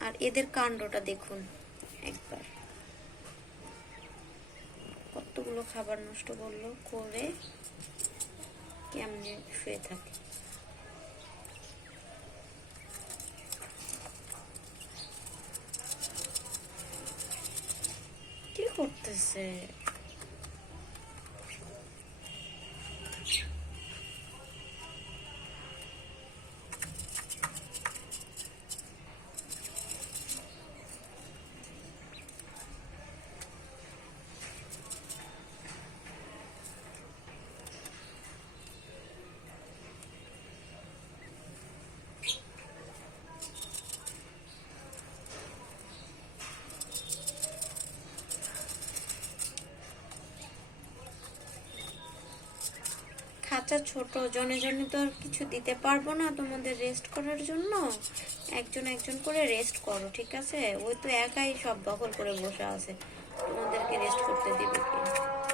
আর এদের কাণ্ডটা দেখুন একবার। কতগুলো খাবার নষ্ট করল, করে কেমনে শুয়ে থাকে? কি করতেছে? খাঁচা ছোট, জনে জনে তো আর কিছু দিতে পারব না তোমাদের রেস্ট করার জন্য। একজন একজন করে রেস্ট করো, ঠিক আছে? ওই তো একাই সব দখল করে বসে আছে। তোমাদেরকে রেস্ট করতে দিবে কি?